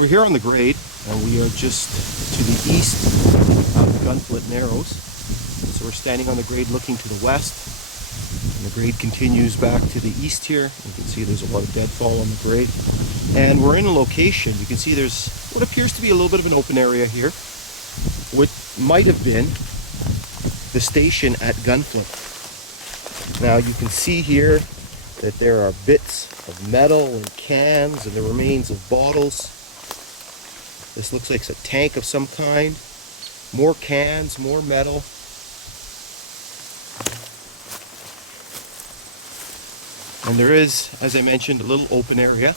We're here on the grade, and we are just to the east of the Gunflint Narrows. So we're standing on the grade looking to the west, and the grade continues back to the east here. You can see there's a lot of deadfall on the grade. And we're in a location, you can see there's what appears to be a little bit of an open area here, what might have been the station at Gunflint. Now you can see here that there are bits of metal and cans and the remains of bottles. This looks like a tank of some kind. More cans, more metal. And there is, as I mentioned, a little open area.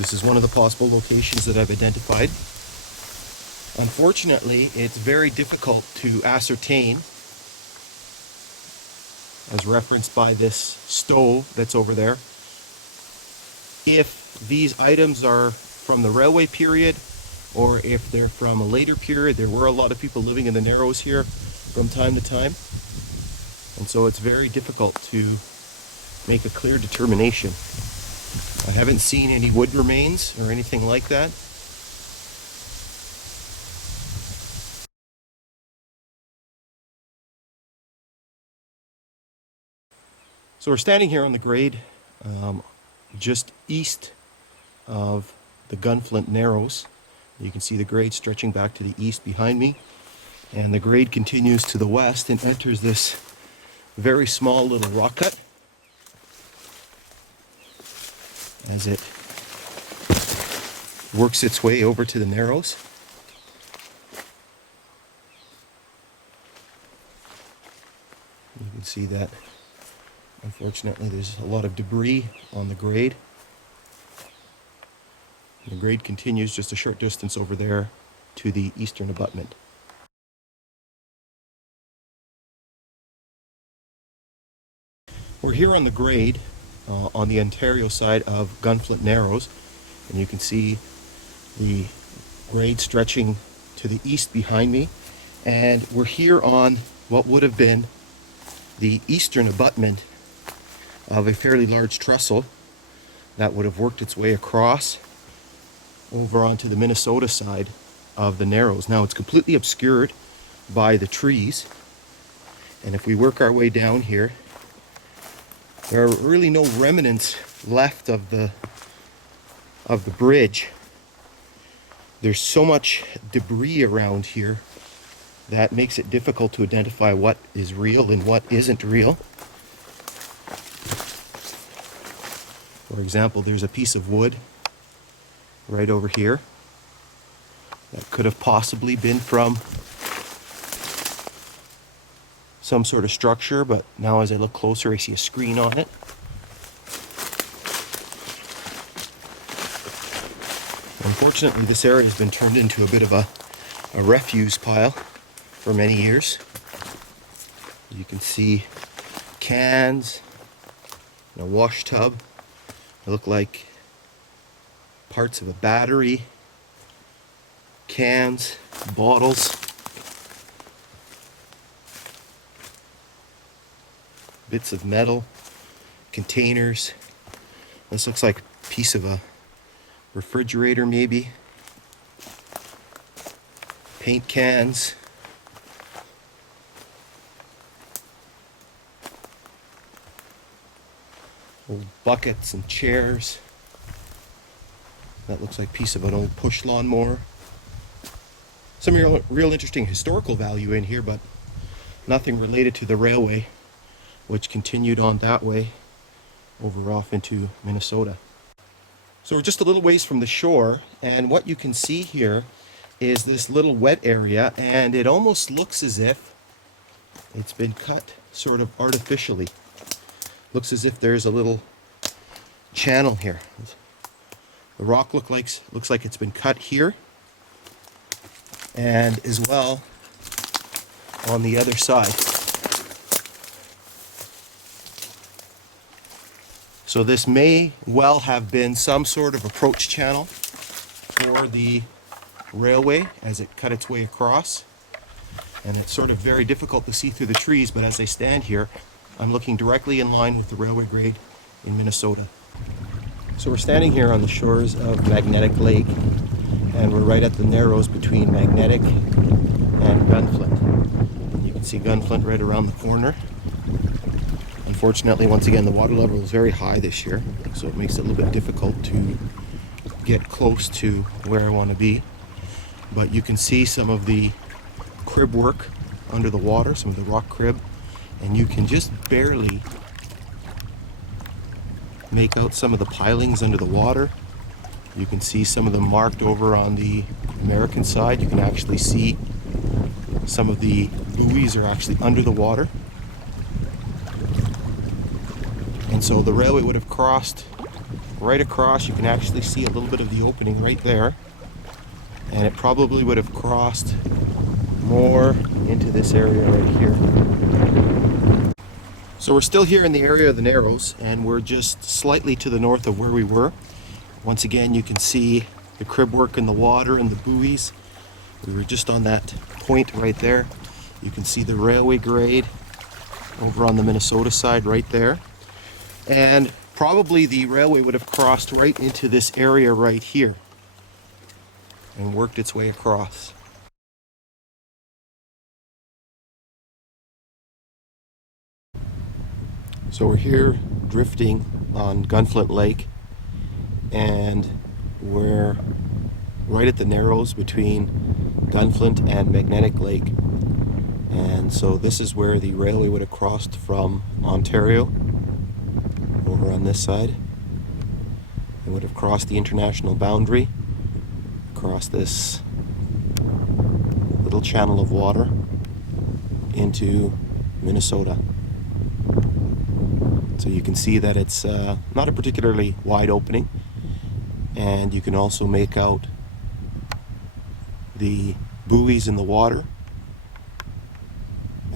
This is one of the possible locations that I've identified. Unfortunately, it's very difficult to ascertain, as referenced by this stove that's over there, if these items are from the railway period or if they're from a later period. There were a lot of people living in the Narrows here from time to time, and so it's very difficult to make a clear determination. I haven't seen any wood remains or anything like that. So we're standing here on the grade just east of the Gunflint Narrows. You can see the grade stretching back to the east behind me, and the grade continues to the west and enters this very small little rock cut as it works its way over to the Narrows. You can see that unfortunately there's a lot of debris on the grade. The grade continues just a short distance over there to the eastern abutment. We're here on the grade on the Ontario side of Gunflint Narrows, and you can see the grade stretching to the east behind me, and we're here on what would have been the eastern abutment of a fairly large trestle that would have worked its way across over onto the Minnesota side of the Narrows. Now it's completely obscured by the trees, and if we work our way down here, there are really no remnants left of the bridge. There's so much debris around here that makes it difficult to identify what is real and what isn't real. For example, there's a piece of wood right over here that could have possibly been from some sort of structure, but now as I look closer I see a screen on it. Unfortunately, this area has been turned into a bit of a refuse pile for many years. You can see cans and a wash tub. They look like parts of a battery, cans, bottles, bits of metal, containers. This looks like a piece of a refrigerator maybe, paint cans, old buckets and chairs. That looks like a piece of an old push lawnmower. Some real interesting historical value in here, but nothing related to the railway, which continued on that way over off into Minnesota. So we're just a little ways from the shore, and what you can see here is this little wet area, and it almost looks as if it's been cut sort of artificially. Looks as if there's a little channel here. The rock looks like it's been cut here, and as well on the other side. So this may well have been some sort of approach channel for the railway as it cut its way across. And it's sort of very difficult to see through the trees, but as I stand here, I'm looking directly in line with the railway grade in Minnesota. So we're standing here on the shores of Magnetic Lake, and we're right at the Narrows between Magnetic and Gunflint. And you can see Gunflint right around the corner. Unfortunately, once again, the water level is very high this year, so it makes it a little bit difficult to get close to where I want to be. But you can see some of the crib work under the water, some of the rock crib, and you can just barely make out some of the pilings under the water. You can see some of them marked over on the American side. You can actually see some of the buoys are actually under the water. And so the railway would have crossed right across. You can actually see a little bit of the opening right there. And it probably would have crossed more into this area right here. So we're still here in the area of the Narrows, and we're just slightly to the north of where we were. Once again, you can see the crib work in the water and the buoys. We were just on that point right there. You can see the railway grade over on the Minnesota side right there. And probably the railway would have crossed right into this area right here and worked its way across. So we're here drifting on Gunflint Lake, and we're right at the Narrows between Gunflint and Magnetic Lake. And so this is where the railway would have crossed from Ontario over on this side. It would have crossed the international boundary across this little channel of water into Minnesota. So you can see that it's not a particularly wide opening, and you can also make out the buoys in the water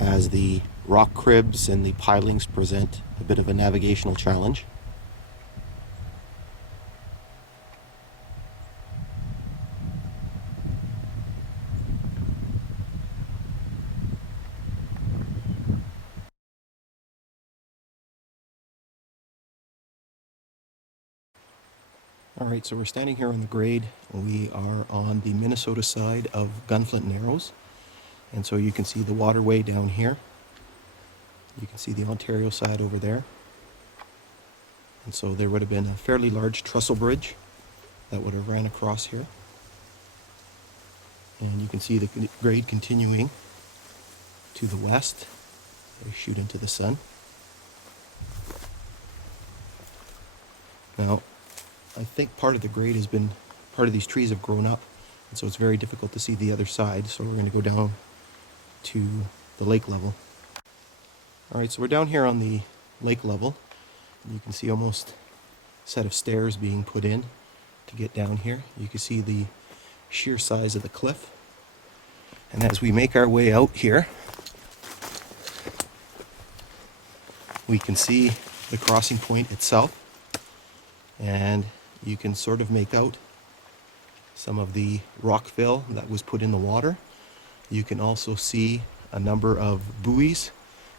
as the rock cribs and the pilings present a bit of a navigational challenge. Alright, so we're standing here on the grade. We are on the Minnesota side of Gunflint Narrows. And so you can see the waterway down here. You can see the Ontario side over there. And so there would have been a fairly large trestle bridge that would have ran across here. And you can see the grade continuing to the west. They shoot into the sun. Now, I think part of the grade has been, part of these trees have grown up, and so it's very difficult to see the other side. So we're going to go down to the lake level. Alright, so we're down here on the lake level. You can see almost a set of stairs being put in to get down here. You can see the sheer size of the cliff. And as we make our way out here, we can see the crossing point itself. And you can sort of make out some of the rock fill that was put in the water. You can also see a number of buoys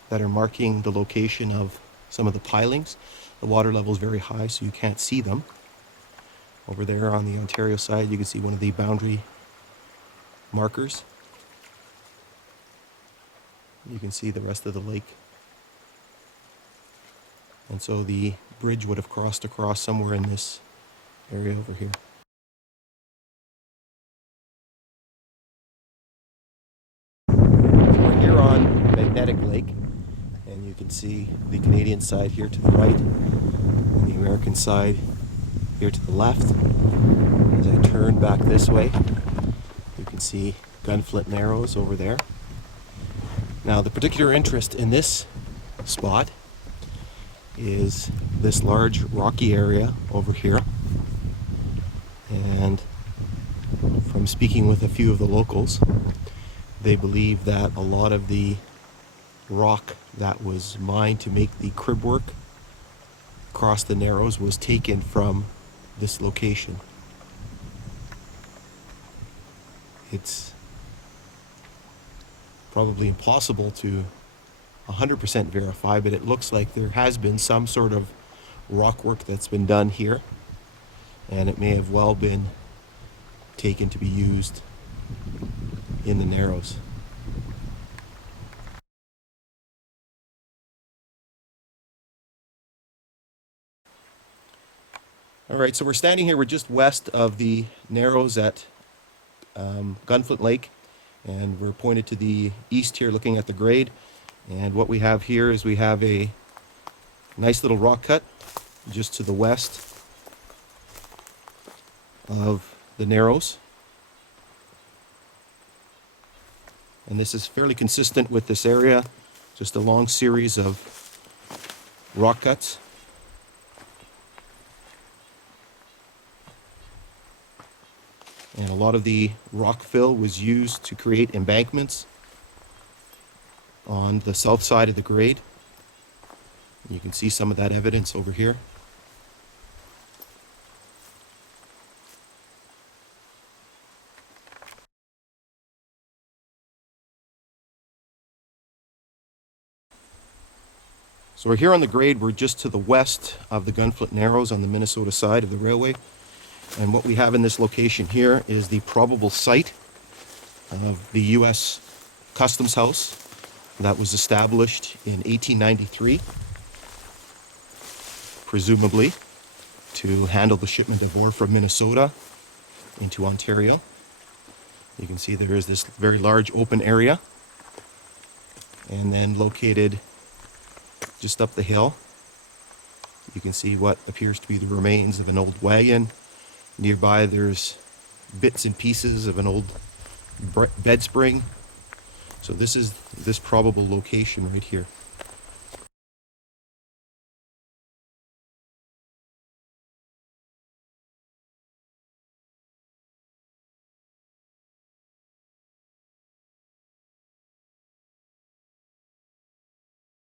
that are marking the location of some of the pilings. The water level is very high, so you can't see them. Over there on the Ontario side, you can see one of the boundary markers. You can see the rest of the lake. And so the bridge would have crossed across somewhere in this area over here. So we're here on Magnetic Lake, and you can see the Canadian side here to the right, and the American side here to the left. As I turn back this way, you can see Gunflint Narrows over there. Now, the particular interest in this spot is this large rocky area over here. And from speaking with a few of the locals, they believe that a lot of the rock that was mined to make the crib work across the Narrows was taken from this location. It's probably impossible to 100% verify, but it looks like there has been some sort of rock work that's been done here and it may have well been taken to be used in the Narrows. All right, so we're standing here. We're just west of the Narrows at Gunflint Lake, and we're pointed to the east here looking at the grade. And what we have here is we have a nice little rock cut just to the west of the Narrows. And this is fairly consistent with this area, just a long series of rock cuts. And a lot of the rock fill was used to create embankments on the south side of the grade. You can see some of that evidence over here. So we're here on the grade. We're just to the west of the Gunflint Narrows on the Minnesota side of the railway. And what we have in this location here is the probable site of the U.S. Customs House that was established in 1893, presumably to handle the shipment of ore from Minnesota into Ontario. You can see there is this very large open area, and then located just up the hill, you can see what appears to be the remains of an old wagon. Nearby there's bits and pieces of an old bed spring. So this is this probable location right here.